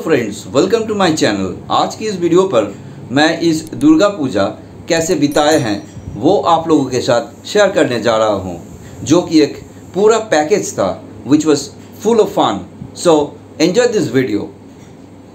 Friends, welcome to my channel. आज की इस वीडियो पर मैं इस दुर्गा पूजा कैसे बिताए हैं वो आप लोगों के साथ शेयर करने जा रहा हूं, जो कि एक पूरा पैकेज था which was full of fun. So enjoy this video.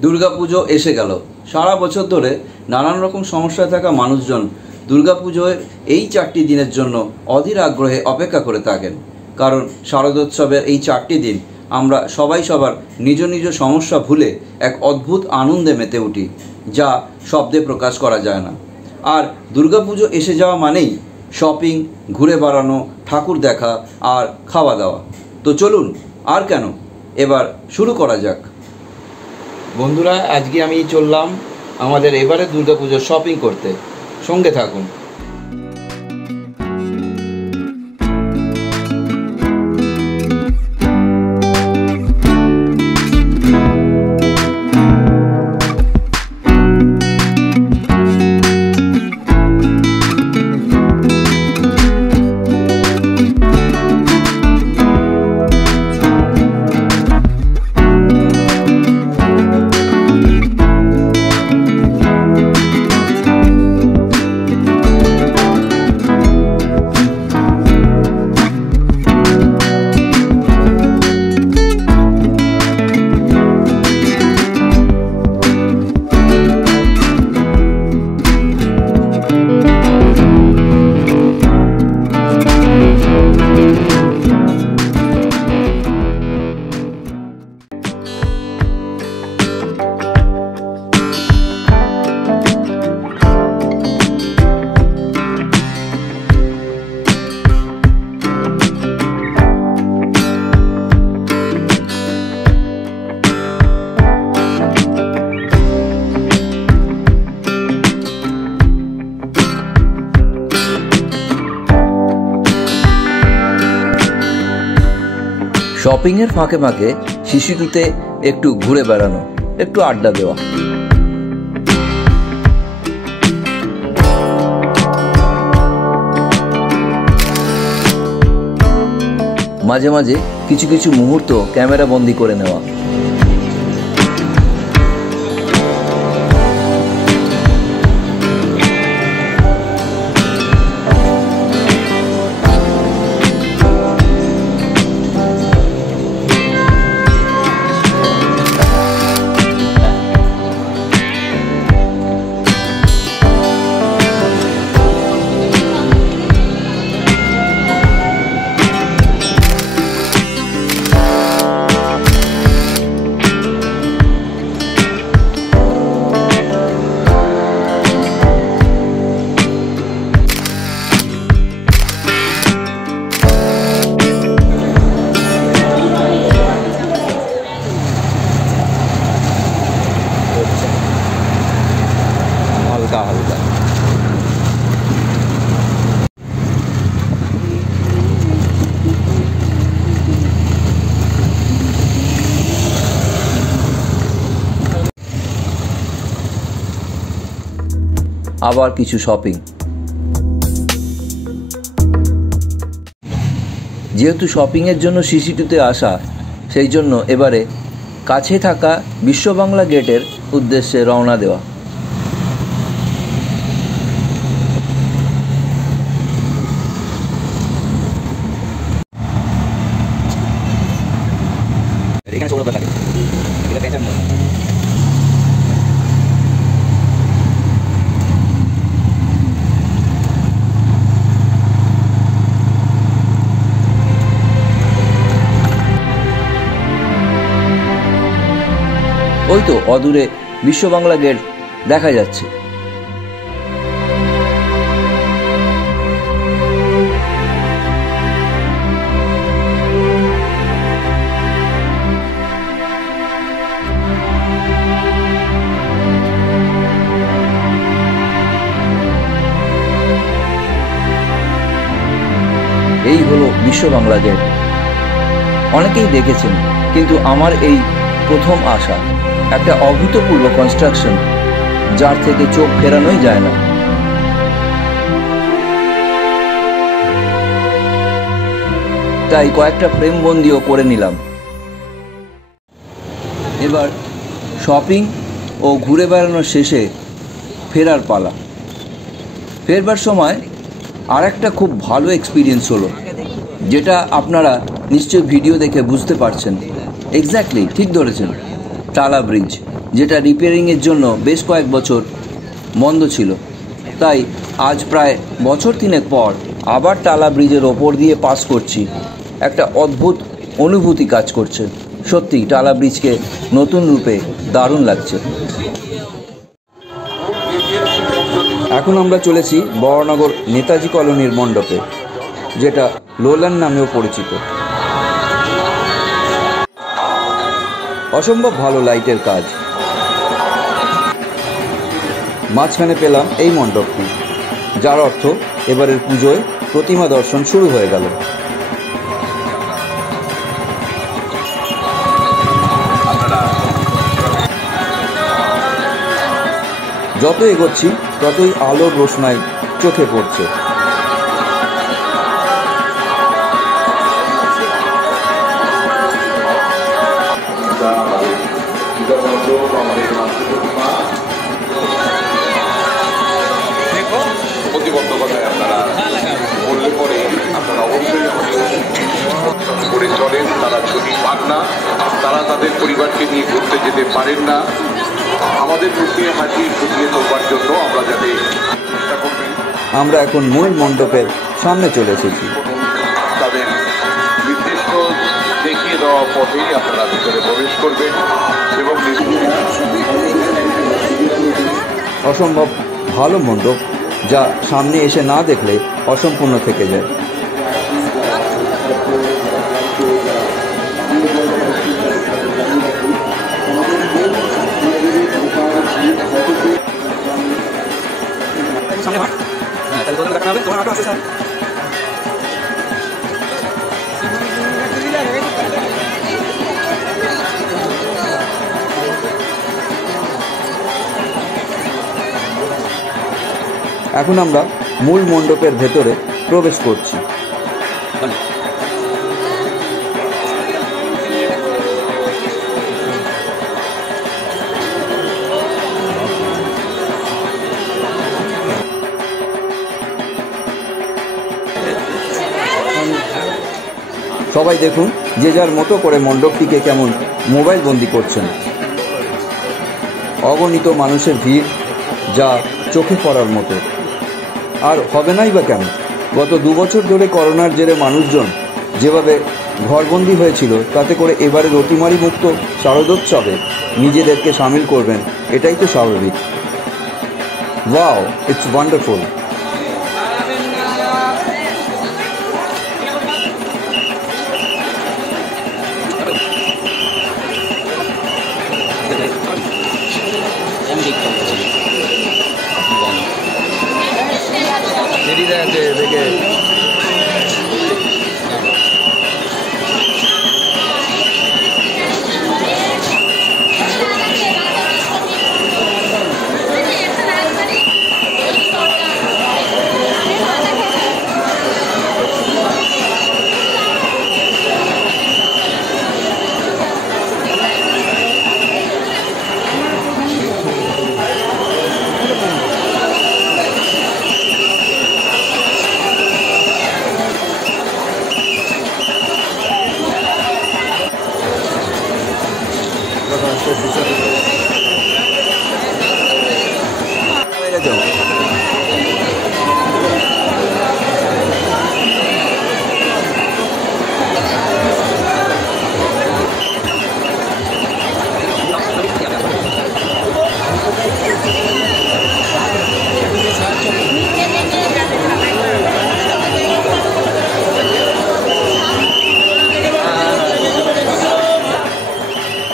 Durga Pujo एसे गेल। सारा बछर धरे नानान रकम समस्या थाका मानुषजन दुर्गा पुजोर এই 4টি দিনের জন্য অধীর আগ্রহে অপেক্ষা করে থাকেন, কারণ শারদোৎসবের এই 4টি দিন আমরা সবাই সবার নিজ নিজ সমস্যা ভুলে এক অদ্ভুত আনন্দে মেতে উঠি, যা শব্দে প্রকাশ করা যায় না। আর দুর্গাপুজো এসে যাওয়া মানেই শপিং, ঘুরে বেড়ানো, ঠাকুর দেখা আর খাওয়া দাওয়া। তো চলুন আর কেন, এবার শুরু করা যাক। বন্ধুরা, আজকে আমি চললাম আমাদের এবারে দুর্গাপুজোর শপিং করতে, সঙ্গে থাকুন। শপিংয়ের ফাঁকে ফাঁকে শিশিরুতে একটু ঘুরে বেড়ানো, একটু আড্ডা দেওয়া। মাঝে মাঝে কিছু কিছু মুহূর্ত ক্যামেরা বন্দি করে নেওয়া। আবার কিছু শপিং। যেহেতু শপিংয়ের জন্য সিসিটিতে আসা, সেই জন্য এবারে কাছে থাকা বিশ্ব বাংলা গেটের উদ্দেশ্যে রওনা দেওয়া। ওই তো অদূরে বিশ্ব বাংলা গেট দেখা যাচ্ছে। এই হলো বিশ্ব বাংলা গেট। অনেকেই দেখেছেন, কিন্তু আমার এই প্রথম আসা। একটা অভূতপূর্ব কনস্ট্রাকশন, যার থেকে চোখ ফেরানোই যায় না। তাই কয়েকটা ফ্রেম বন্দিও করে নিলাম। এবার শপিং ও ঘুরে বেড়ানোর শেষে ফেরার পালা। ফেরবার সময় আর একটা খুব ভালো এক্সপিরিয়েন্স হলো, যেটা আপনারা নিশ্চয়ই ভিডিও দেখে বুঝতে পারছেন। এক্স্যাক্টলি ঠিক ধরেছেন, টালা ব্রিজ, যেটা রিপেয়ারিংয়ের জন্য বেশ কয়েক বছর বন্ধ ছিল। তাই আজ প্রায় বছর 3 পর আবার টালা ব্রিজের ওপর দিয়ে পাস করছি। একটা অদ্ভুত অনুভূতি কাজ করছে। সত্যি টালা ব্রিজকে নতুন রূপে দারুণ লাগছে। এখন আমরা চলেছি বড়নগর নেতাজি কলোনির মণ্ডপে, যেটা লোলান নামেও পরিচিত। অসম্ভব ভালো লাইটের কাজ। মাঝখানে পেলাম এই মণ্ডপটি, যার অর্থ এবারের পুজোয় প্রতিমা দর্শন শুরু হয়ে গেল। যত এগোচ্ছি ততই আলোর রোশনাই চোখে পড়ছে। প্রতিবদ্ধকতায় আপনারা বললে পরে আপনারা অবশ্যই করে চলেন। তারা ছুটি পান না, তারা তাদের পরিবারকে নিয়ে ঘুরতে যেতে পারেন না। আমাদের মুখে হাসি ফুটিয়ে তোলবার জন্য আমরা যাতে চেষ্টা করবেন। আমরা এখন মূল মণ্ডপের সামনে চলে এসেছি। তাদের নির্দিষ্ট দেখিয়ে দেওয়া পথেই আপনারা ভিতরে প্রবেশ করবেন এবং অসম্ভব ভালো মণ্ডপ, যা সামনে এসে না দেখলে অসম্পূর্ণ থেকে যায়। এখন আমরা মূল মণ্ডপের ভেতরে প্রবেশ করছি। সবাই দেখুন যে যার মতো করে মণ্ডপটিকে কেমন মোবাইল বন্দি করছেন। অগণিত মানুষের ভিড়, যা চোখে পড়ার মতো। আর হবে নাই বা কেন? গত 2 বছর ধরে করোনার জেরে মানুষজন যেভাবে ঘরবন্দি হয়েছিল, তাতে করে এবারের অতিমারি মুক্ত শারদোৎসবে নিজেদেরকে সামিল করবেন, এটাই তো স্বাভাবিক। Wow, it's wonderful.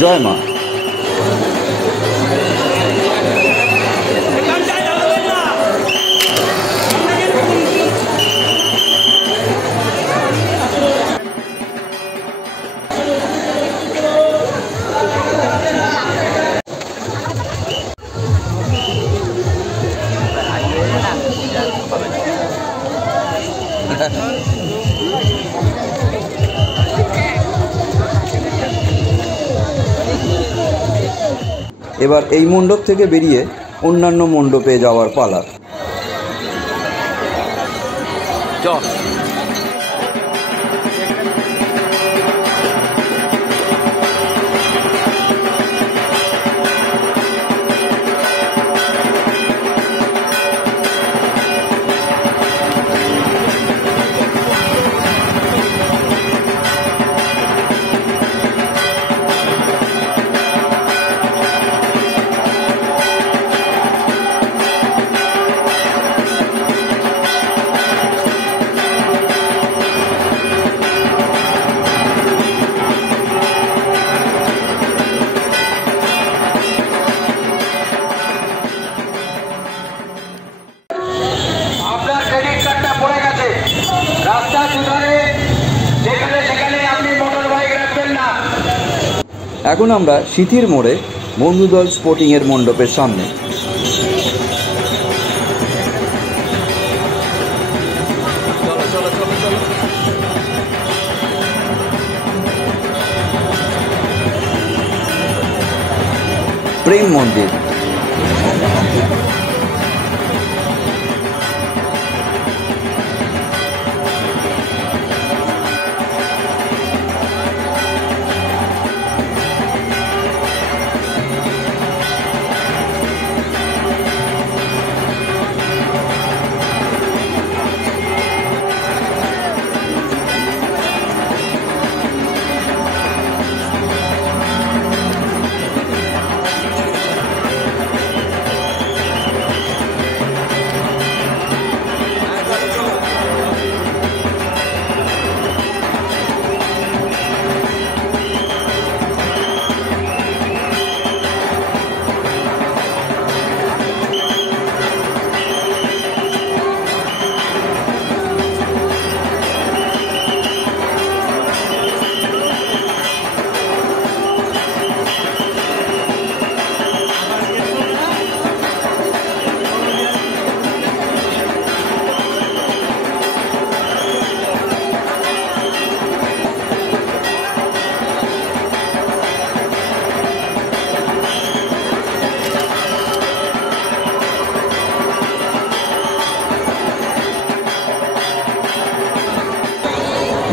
জয় মা। এবার এই মণ্ডপ থেকে বেরিয়ে অন্যান্য মণ্ডপে যাওয়ার পালা। এখন আমরা সিথির মোড়ে বন্ধুদল স্পোর্টিংয়ের মণ্ডপের সামনে। প্রেম মন্দির।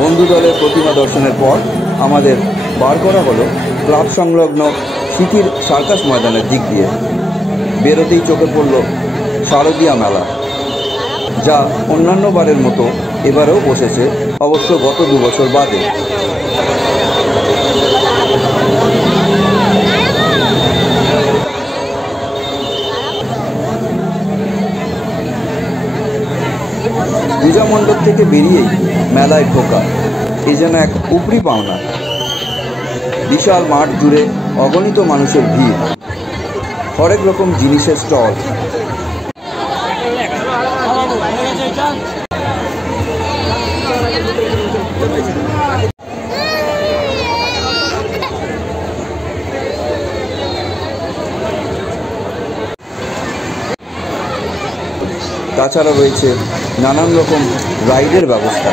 বন্ধুদলের প্রতিমা দর্শনের পর আমাদের বার করা হলো ক্লাব সংলগ্ন সিথির সার্কাস ময়দানের দিক দিয়ে। বেরোতেই চোখে পড়ল শারদীয়া মেলা, যা অন্যান্য বারের মতো এবারেও বসেছে, অবশ্য গত 2 বছর বাদে। পূজা মণ্ডপ থেকে বেরিয়েই মেলায় ঢোকা এ যেন এক উপরি পাওনা। বিশাল মাঠ জুড়ে অগণিত মানুষের ভিড়, হরেক রকম জিনিসের স্টল। তাছাড়া রয়েছে নানান রকম রাইডের ব্যবস্থা।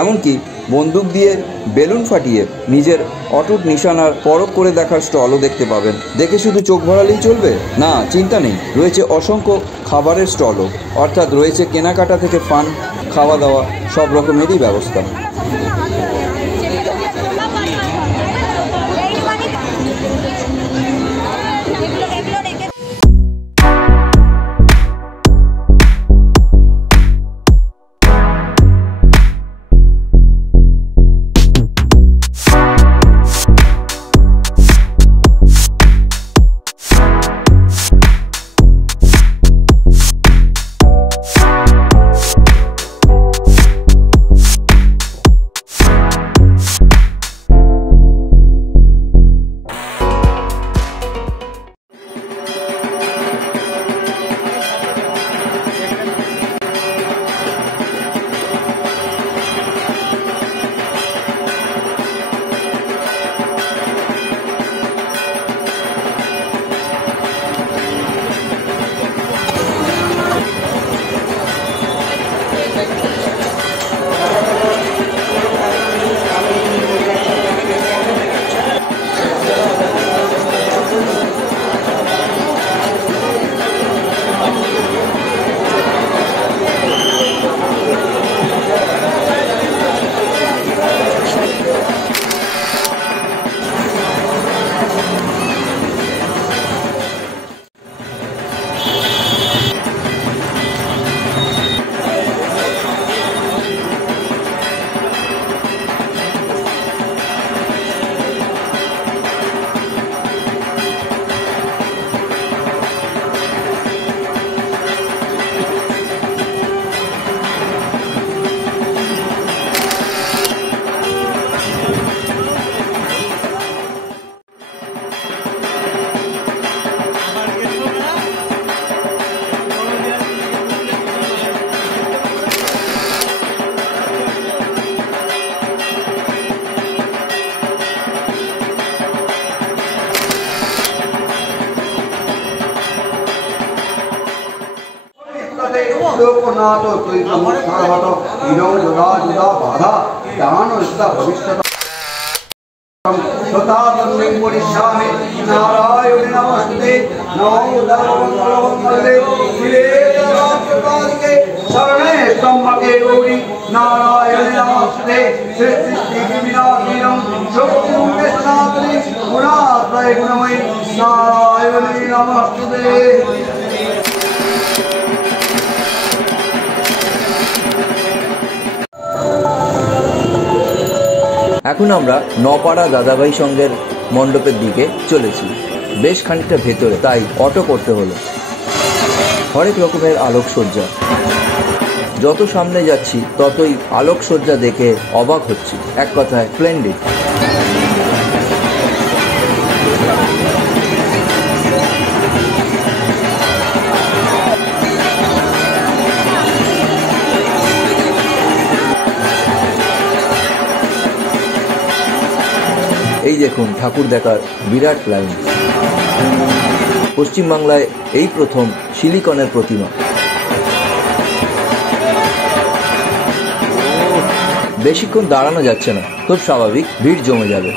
এমনকি বন্দুক দিয়ে বেলুন ফাটিয়ে নিজের অটুট নিশানার পরখ করে দেখার স্টলও দেখতে পাবেন। দেখে শুধু চোখ ভরালেই চলবে না, চিন্তা নেই, রয়েছে অসংখ্য খাবারের স্টলও, অর্থাৎ রয়েছে কেনাকাটা থেকে ফান, খাওয়া দাওয়া সব রকমেরই ব্যবস্থা। নাথ তৈতমুৎসারহত ইদং যদা যদা বাধা জ্ঞান ইস্তা ভবিষ্যৎ সদাতন্ত্রং পরিষ্যামি নারায়ণে নমস্তে নমো ধর্মমঙ্গলে শিলে রাজপালকে শরণে ত্রম্বকে গৌরী নারায়ণে নমস্তে সৃষ্টি বিনাশিনং শক্তিরূপে সনাতনে গুণাত্ময়ে গুণময়ী নারায়ণে নমস্তে। এখন আমরা নপাড়া দাদাভাই সংঘের মণ্ডপের দিকে চলেছি, বেশ খানিকটা ভেতরে, তাই অটো করতে হলো। হরেক রকমের আলোকসজ্জা, যত সামনে যাচ্ছি ততই আলোকসজ্জা দেখে অবাক হচ্ছি, এক কথায় স্প্লেন্ডিড। এই দেখুন ঠাকুর দেখার বিরাট লাইন। পশ্চিমবাংলায় এই প্রথম সিলিকনের প্রতিমা। বেশিক্ষণ দাঁড়ানো যাচ্ছে না, খুব স্বাভাবিক ভিড় জমে যাবে।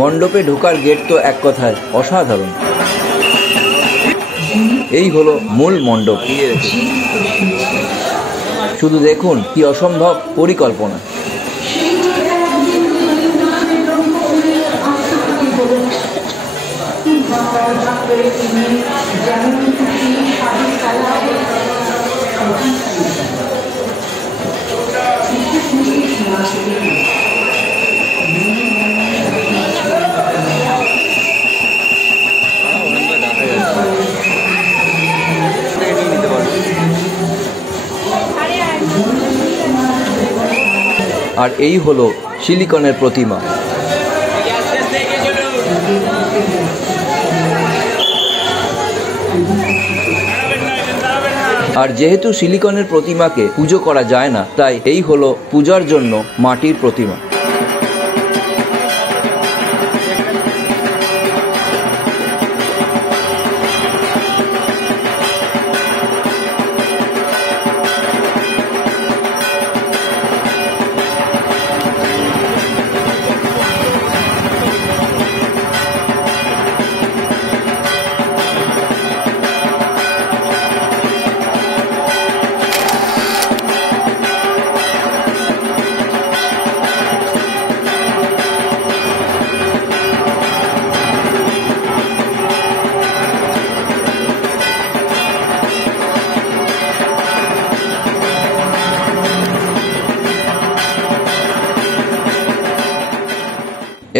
মণ্ডপে ঢোকার গেট তো এক কথায় অসাধারণ। এই হলো মূল মণ্ডপ, শুধু দেখুন কি অসম্ভব পরিকল্পনা। আর এই হলো সিলিকনের প্রতিমা। আর যেহেতু সিলিকনের প্রতিমাকে পুজো করা যায় না, তাই এই হলো পূজার জন্য মাটির প্রতিমা।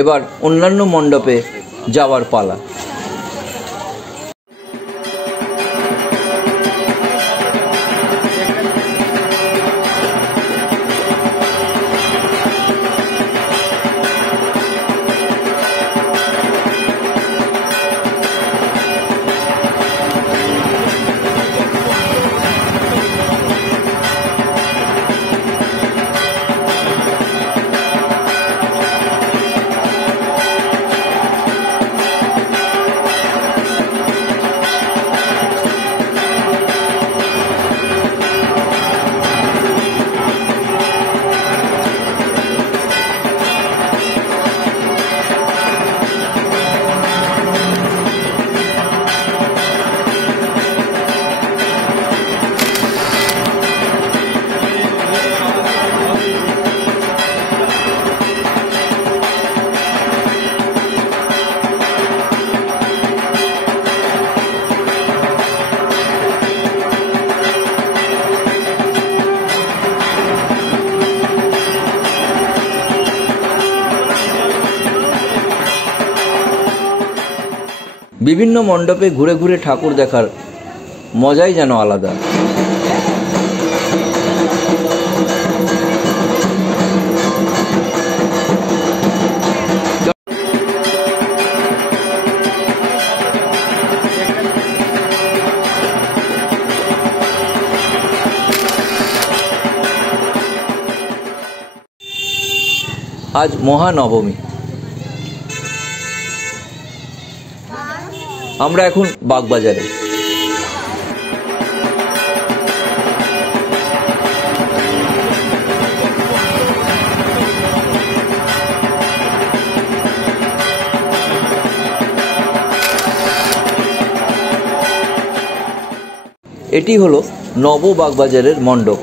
এবার অন্যান্য মণ্ডপে যাওয়ার পালা। বিভিন্ন মণ্ডপে ঘুরে ঘুরে ঠাকুর দেখার মজাই যেন আলাদা। আজ মহানবমী। আমরা এখন বাগবাজারে। এটি হলো নব বাগবাজারের মণ্ডপ।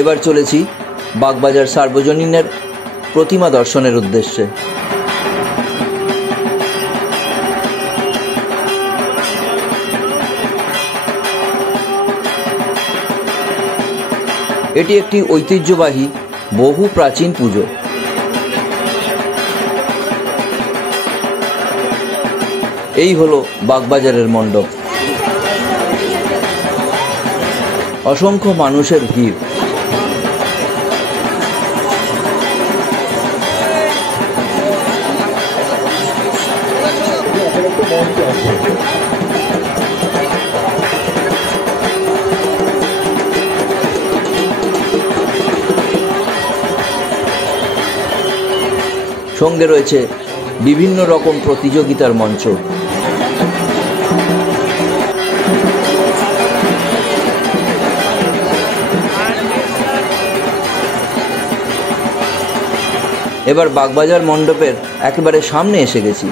এবার চলেছি বাগবাজার সার্বজনীনের প্রতিমা দর্শনের উদ্দেশ্যে। এটি একটি ঐতিহ্যবাহী বহু প্রাচীন পুজো। এই হলো বাগবাজারের মণ্ডপ। অসংখ্য মানুষের ভিড়। সঙ্গে রয়েছে বিভিন্ন রকম প্রতিযোগিতার মঞ্চ। এবার বাগবাজার মণ্ডপের একেবারে সামনে এসে গেছি।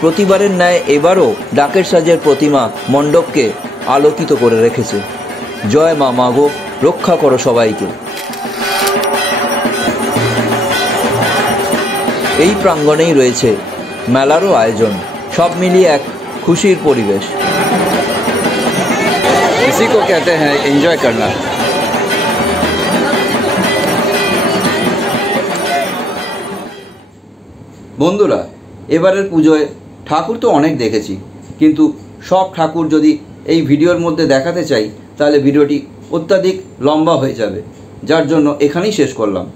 প্রতিবারের ন্যায় এবারও ডাকের সাজের প্রতিমা মণ্ডপকে আলোকিত করে রেখেছে। জয় মা মাগো, রক্ষা করো সবাইকে। এই প্রাঙ্গণেই রয়েছে মেলারও আয়োজন। সব মিলিয়ে এক খুশির পরিবেশ। इसी को कहते हैं एंजॉय करना। বন্ধুরা, এবারের পুজোয় ঠাকুর তো অনেক দেখেছি, কিন্তু সব ঠাকুর যদি এই ভিডিওর মধ্যে দেখাতে চাই তাহলে ভিডিওটি অত্যাধিক লম্বা হয়ে যাবে, যার জন্য এখানেই শেষ করলাম।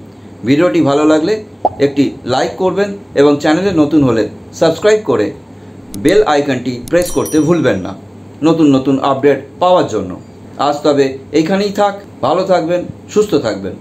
ভিডিওটি ভালো লাগলে একটি লাইক করবেন এবং চ্যানেলে নতুন হলে সাবস্ক্রাইব করে বেল আইকনটি প্রেস করতে ভুলবেন না নতুন নতুন আপডেট পাওয়ার জন্য। আজ তবে এইখানেই থাক। ভালো থাকবেন, সুস্থ থাকবেন।